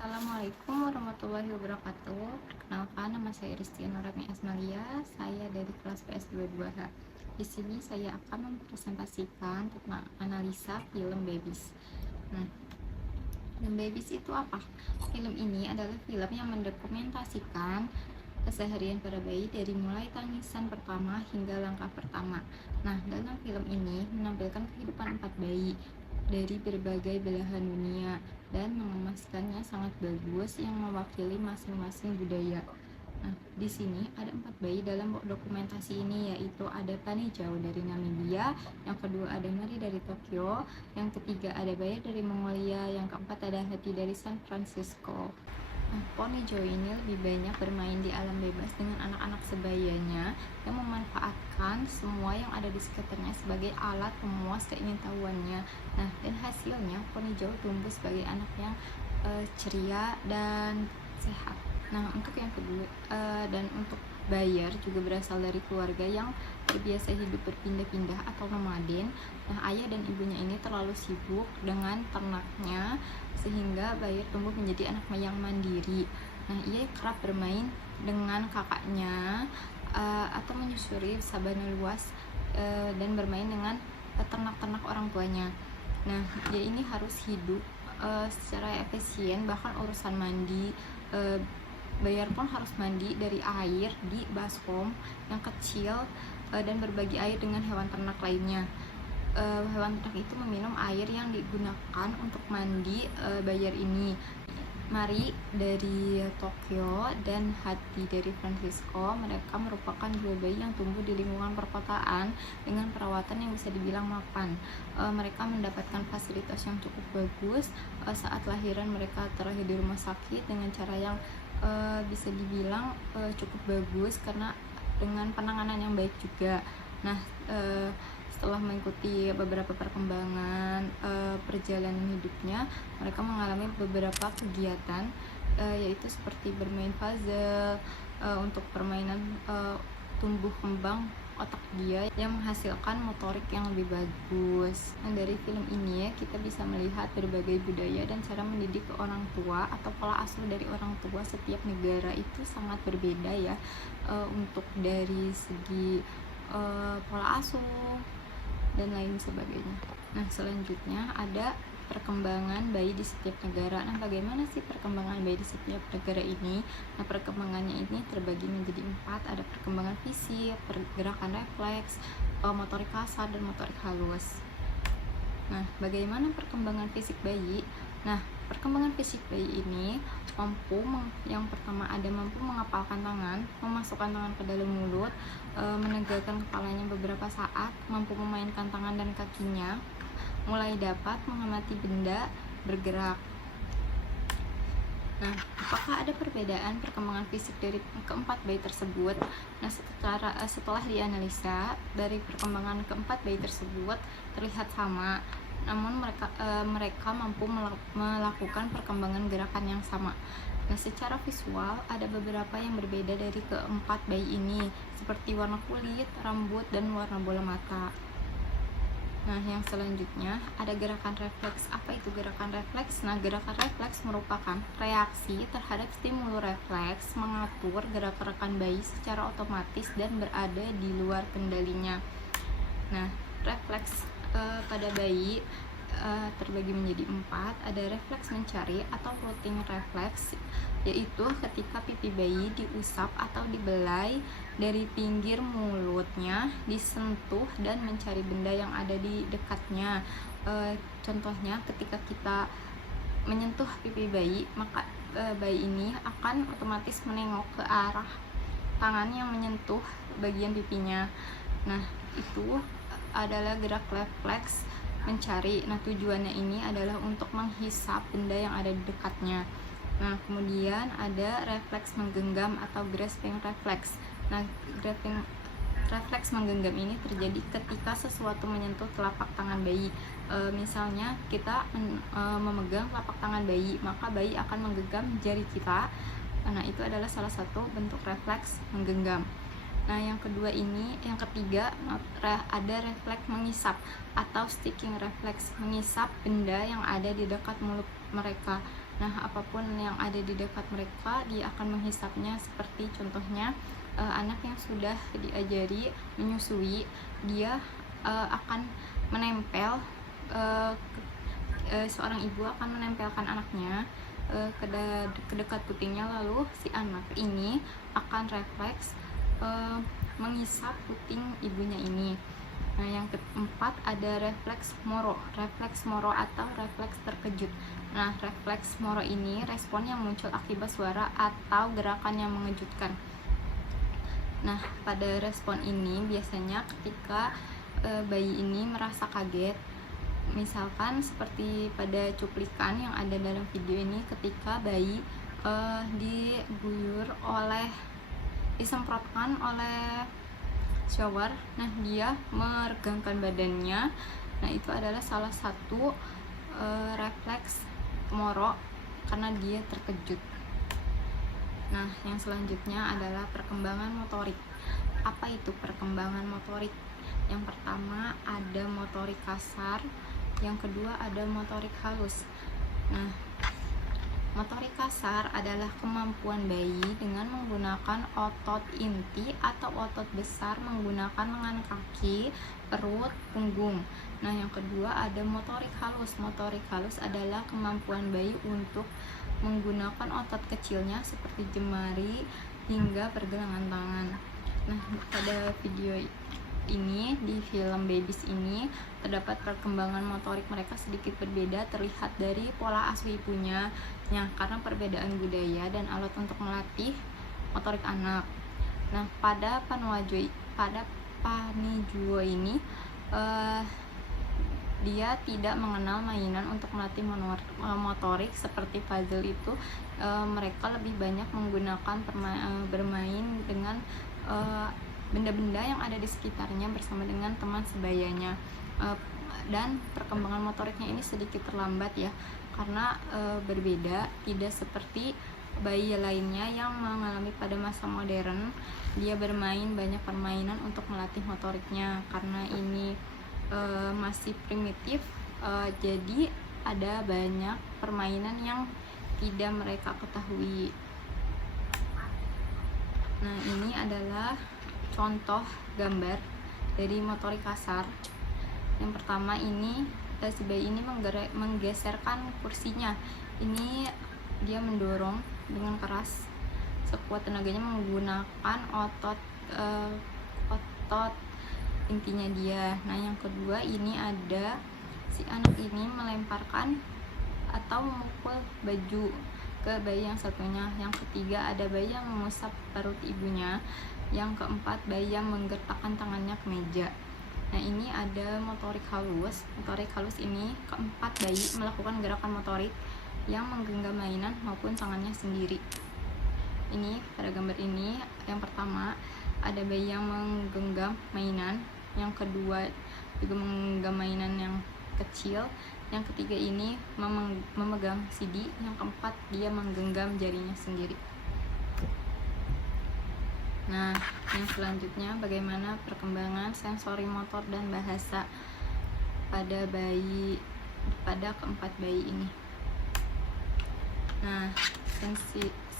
Assalamualaikum warahmatullahi wabarakatuh. Perkenalkan, nama saya Rizky Nurani Asmalia. Saya dari kelas PS22H. Di sini saya akan mempresentasikan tentang analisa film Babies. Nah, film Babies itu apa? Film ini adalah film yang mendokumentasikan keseharian para bayi dari mulai tangisan pertama hingga langkah pertama. Nah, dalam film ini menampilkan kehidupan 4 bayi dari berbagai belahan dunia dan mengemaskannya sangat bagus yang mewakili masing-masing budaya. Nah, di sini ada 4 bayi dalam dokumentasi ini, yaitu ada Panijau dari Namibia, yang kedua ada Mari dari Tokyo, yang ketiga ada Bayi dari Mongolia, yang keempat ada Hati dari San Francisco. Nah, Panijau ini lebih banyak bermain di alam bebas dengan anak-anak sebayanya yang memanfaatkan semua yang ada di sekitarnya sebagai alat pemuas keingintahuannya. Nah, dan hasilnya Panijau tumbuh sebagai anak yang ceria dan sehat. Nah, untuk yang kedua dan untuk Bayer juga berasal dari keluarga yang terbiasa hidup berpindah-pindah atau nomaden. Nah, ayah dan ibunya ini terlalu sibuk dengan ternaknya sehingga Bayer tumbuh menjadi anak yang mandiri. Nah, ia kerap bermain dengan kakaknya atau menyusuri sabana luas dan bermain dengan ternak-ternak orang tuanya. Nah, dia ini harus hidup secara efisien, bahkan urusan mandi Bayer pun harus mandi dari air di baskom yang kecil dan berbagi air dengan hewan ternak lainnya. Hewan ternak itu meminum air yang digunakan untuk mandi Bayer ini. Mari dari Tokyo dan Hati dari Francisco, mereka merupakan dua bayi yang tumbuh di lingkungan perkotaan dengan perawatan yang bisa dibilang mapan. Mereka mendapatkan fasilitas yang cukup bagus saat lahiran. Mereka terlahir di rumah sakit dengan cara yang bisa dibilang cukup bagus karena dengan penanganan yang baik juga. Nah, setelah mengikuti beberapa perkembangan perjalanan hidupnya, mereka mengalami beberapa kegiatan yaitu seperti bermain puzzle untuk permainan tumbuh kembang otak dia yang menghasilkan motorik yang lebih bagus. Nah, dari film ini ya, kita bisa melihat berbagai budaya dan cara mendidik ke orang tua atau pola asuh dari orang tua. Setiap negara itu sangat berbeda ya untuk dari segi pola asuh dan lain sebagainya. Nah, selanjutnya ada perkembangan bayi di setiap negara. Nah, bagaimana sih perkembangan bayi di setiap negara ini? Nah, perkembangannya ini terbagi menjadi 4. Ada perkembangan fisik, pergerakan refleks, motorik kasar, dan motorik halus. Nah, bagaimana perkembangan fisik bayi? Nah, perkembangan fisik bayi ini yang pertama ada mampu mengepalkan tangan, memasukkan tangan ke dalam mulut, menegakkan kepalanya beberapa saat, mampu memainkan tangan dan kakinya, mulai dapat mengamati benda bergerak. Nah, apakah ada perbedaan perkembangan fisik dari keempat bayi tersebut? Nah, setelah dianalisa dari perkembangan keempat bayi tersebut terlihat sama, namun mereka mampu melakukan perkembangan gerakan yang sama. Nah, secara visual ada beberapa yang berbeda dari keempat bayi ini, seperti warna kulit, rambut, dan warna bola mata. Nah, yang selanjutnya ada gerakan refleks. Apa itu gerakan refleks? Nah, gerakan refleks merupakan reaksi terhadap stimulus refleks mengatur gerak-gerakan bayi secara otomatis dan berada di luar kendalinya. Nah, refleks pada bayi terbagi menjadi 4. Ada refleks mencari atau rooting refleks, yaitu ketika pipi bayi diusap atau dibelai dari pinggir mulutnya, disentuh dan mencari benda yang ada di dekatnya. Contohnya ketika kita menyentuh pipi bayi, maka bayi ini akan otomatis menengok ke arah tangan yang menyentuh bagian pipinya. Nah, itu adalah gerak refleks mencari. Nah, tujuannya ini adalah untuk menghisap benda yang ada di dekatnya. Nah, kemudian ada refleks menggenggam atau grasping refleks. Nah, grasping refleks menggenggam ini terjadi ketika sesuatu menyentuh telapak tangan bayi. Misalnya kita memegang telapak tangan bayi, maka bayi akan menggenggam jari kita. Nah, itu adalah salah satu bentuk refleks menggenggam. Nah, yang ketiga ada refleks mengisap atau sticking refleks, mengisap benda yang ada di dekat mulut mereka. Nah, apapun yang ada di dekat mereka, dia akan menghisapnya. Seperti contohnya anak yang sudah diajari menyusui, dia akan menempel seorang ibu akan menempelkan anaknya ke dekat putingnya, lalu si anak ini akan refleks menghisap puting ibunya ini. Nah, yang keempat ada refleks moro. Refleks moro atau refleks terkejut. Nah, refleks moro ini respon yang muncul akibat suara atau gerakan yang mengejutkan. Nah, pada respon ini biasanya ketika bayi ini merasa kaget, misalkan seperti pada cuplikan yang ada dalam video ini, ketika bayi disemprotkan oleh shower, nah dia meregangkan badannya. Nah, itu adalah salah satu refleks moro karena dia terkejut. Nah, yang selanjutnya adalah perkembangan motorik. Apa itu perkembangan motorik? Yang pertama ada motorik kasar, yang kedua ada motorik halus. Nah, motorik kasar adalah kemampuan bayi dengan menggunakan otot inti atau otot besar menggunakan lengan kaki, perut, punggung. Nah, yang kedua ada motorik halus. Motorik halus adalah kemampuan bayi untuk menggunakan otot kecilnya seperti jemari hingga pergelangan tangan. Nah, pada video ini, di film Babies ini, terdapat perkembangan motorik mereka sedikit berbeda terlihat dari pola asuh ibunya yang karena perbedaan budaya dan alat untuk melatih motorik anak. Nah, pada Panijuo ini dia tidak mengenal mainan untuk melatih motorik seperti puzzle itu. Mereka lebih banyak menggunakan bermain dengan benda-benda yang ada di sekitarnya bersama dengan teman sebayanya. Dan perkembangan motoriknya ini sedikit terlambat ya, karena berbeda, tidak seperti bayi lainnya yang mengalami pada masa modern. Dia bermain banyak permainan untuk melatih motoriknya. Karena ini masih primitif, jadi ada banyak permainan yang tidak mereka ketahui. Nah, ini adalah contoh gambar dari motorik kasar. Yang pertama ini si bayi ini menggeserkan kursinya. Ini dia mendorong dengan keras sekuat tenaganya menggunakan otot intinya dia. Nah, yang kedua ini ada si anak ini melemparkan atau memukul baju ke bayi yang satunya. Yang ketiga ada bayi yang mengusap perut ibunya. Yang keempat bayi yang menggertakkan tangannya ke meja. Nah, ini ada motorik halus. Motorik halus ini keempat bayi melakukan gerakan motorik yang menggenggam mainan maupun tangannya sendiri. Ini pada gambar ini, yang pertama ada bayi yang menggenggam mainan, yang kedua juga menggenggam mainan yang kecil, yang ketiga ini memegang CD, yang keempat dia menggenggam jarinya sendiri. Nah, yang selanjutnya bagaimana perkembangan sensori motor dan bahasa pada keempat bayi ini. Nah,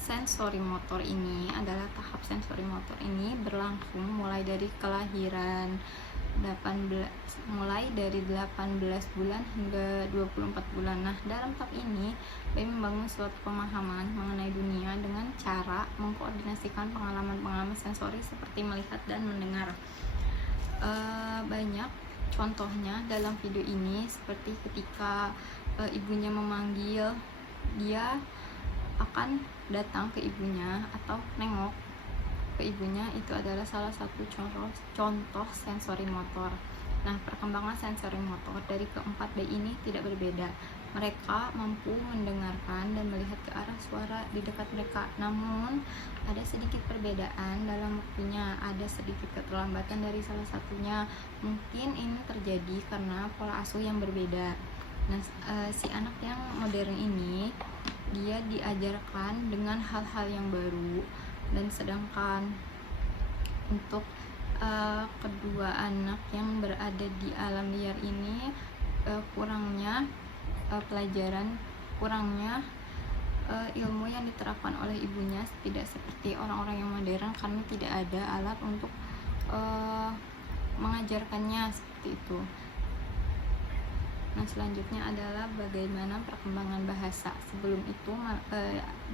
sensori motor ini adalah tahap sensori motor ini berlangsung mulai dari kelahiran 18 bulan hingga 24 bulan. Nah, dalam tahap ini bayi membangun suatu pemahaman mengenai dunia dengan cara mengkoordinasikan pengalaman-pengalaman sensori seperti melihat dan mendengar. Banyak contohnya dalam video ini, seperti ketika ibunya memanggil, dia akan datang ke ibunya atau nengok ke ibunya. Itu adalah salah satu contoh sensori motor. Nah, perkembangan sensori motor dari keempat bayi ini tidak berbeda. Mereka mampu mendengarkan dan melihat ke arah suara di dekat mereka, namun ada sedikit perbedaan dalam waktunya, ada sedikit keterlambatan dari salah satunya. Mungkin ini terjadi karena pola asuh yang berbeda. Nah, si anak yang modern ini dia diajarkan dengan hal-hal yang baru, dan sedangkan untuk kedua anak yang berada di alam liar ini kurangnya pelajaran, kurangnya ilmu yang diterapkan oleh ibunya, tidak seperti orang-orang yang modern karena tidak ada alat untuk mengajarkannya seperti itu. Nah, selanjutnya adalah bagaimana perkembangan bahasa. Sebelum itu,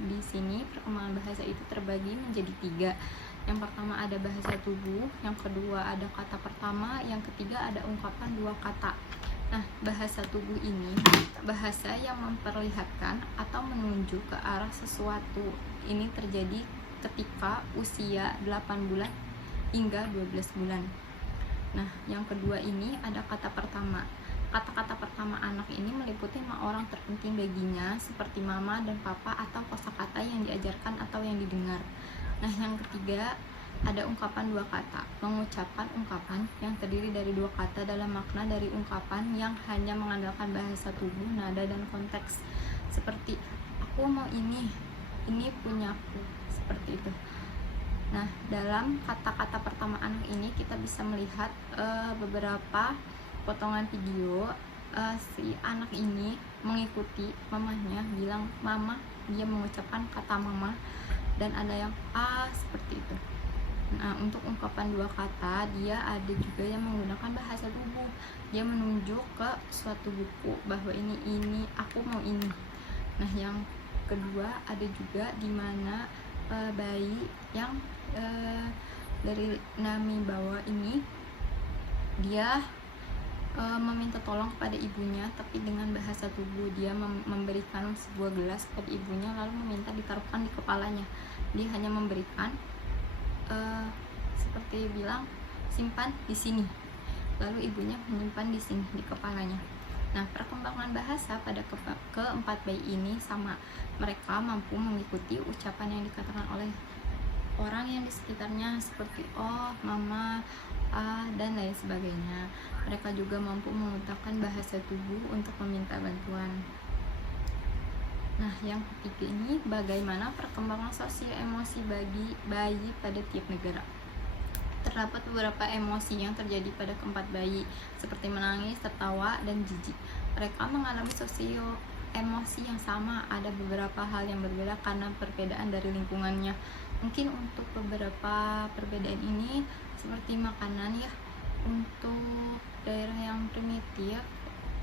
di sini perkembangan bahasa itu terbagi menjadi 3. Yang pertama ada bahasa tubuh, yang kedua ada kata pertama, yang ketiga ada ungkapan 2 kata. Nah, bahasa tubuh ini bahasa yang memperlihatkan atau menunjuk ke arah sesuatu. Ini terjadi ketika usia 8 bulan hingga 12 bulan. Nah, yang kedua ini ada kata pertama. Kata-kata pertama anak ini meliputi 5 orang terpenting baginya, seperti mama dan papa atau kosakata yang diajarkan atau yang didengar. Nah, yang ketiga ada ungkapan 2 kata, mengucapkan ungkapan yang terdiri dari 2 kata dalam makna dari ungkapan yang hanya mengandalkan bahasa tubuh, nada, dan konteks. Seperti, aku mau ini punyaku, seperti itu. Nah, dalam kata-kata pertama anak ini kita bisa melihat beberapa potongan video. Si anak ini mengikuti mamanya bilang mama, dia mengucapkan kata mama, dan ada yang seperti itu. Nah, untuk ungkapan 2 kata, dia ada juga yang menggunakan bahasa tubuh. Dia menunjuk ke suatu buku bahwa ini aku mau ini. Nah, yang kedua ada juga di mana bayi yang dari Nami bawah ini dia meminta tolong kepada ibunya, tapi dengan bahasa tubuh. Dia memberikan sebuah gelas kepada ibunya lalu meminta ditaruhkan di kepalanya. Dia hanya memberikan seperti bilang simpan di sini, lalu ibunya menyimpan di sini di kepalanya. Nah, perkembangan bahasa pada keempat bayi ini sama. Mereka mampu mengikuti ucapan yang dikatakan oleh orang yang di sekitarnya seperti oh, mama, dan lain sebagainya. Mereka juga mampu menggunakan bahasa tubuh untuk meminta bantuan. Nah, yang ketiga ini bagaimana perkembangan sosial emosi bagi bayi pada tiap negara. Terdapat beberapa emosi yang terjadi pada keempat bayi, seperti menangis, tertawa, dan jijik. Mereka mengalami sosio emosi yang sama, ada beberapa hal yang berbeda karena perbedaan dari lingkungannya. Mungkin untuk beberapa perbedaan ini seperti makanan ya, untuk daerah yang primitif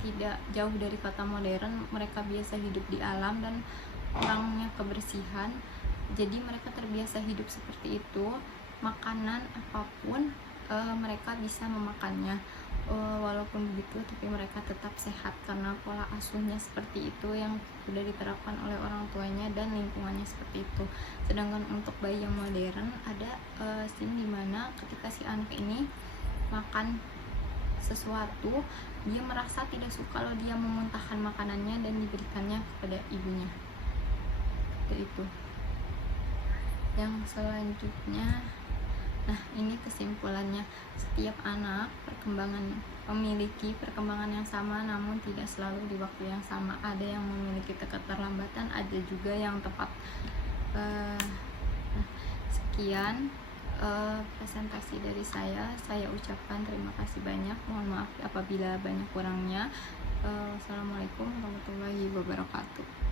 tidak jauh dari kota modern, mereka biasa hidup di alam dan kurangnya kebersihan, jadi mereka terbiasa hidup seperti itu. Makanan apapun mereka bisa memakannya, walaupun begitu tapi mereka tetap sehat karena pola asuhnya seperti itu yang sudah diterapkan oleh orang tuanya dan lingkungannya seperti itu. Sedangkan untuk bayi yang modern ada scene dimana ketika si anak ini makan sesuatu, dia merasa tidak suka kalau dia memuntahkan makanannya dan diberikannya kepada ibunya. Itu yang selanjutnya. Nah, ini kesimpulannya, setiap anak memiliki perkembangan yang sama namun tidak selalu di waktu yang sama. Ada yang memiliki keterlambatan, ada juga yang tepat. Sekian presentasi dari saya ucapkan terima kasih banyak, mohon maaf apabila banyak kurangnya. Wassalamualaikum warahmatullahi wabarakatuh.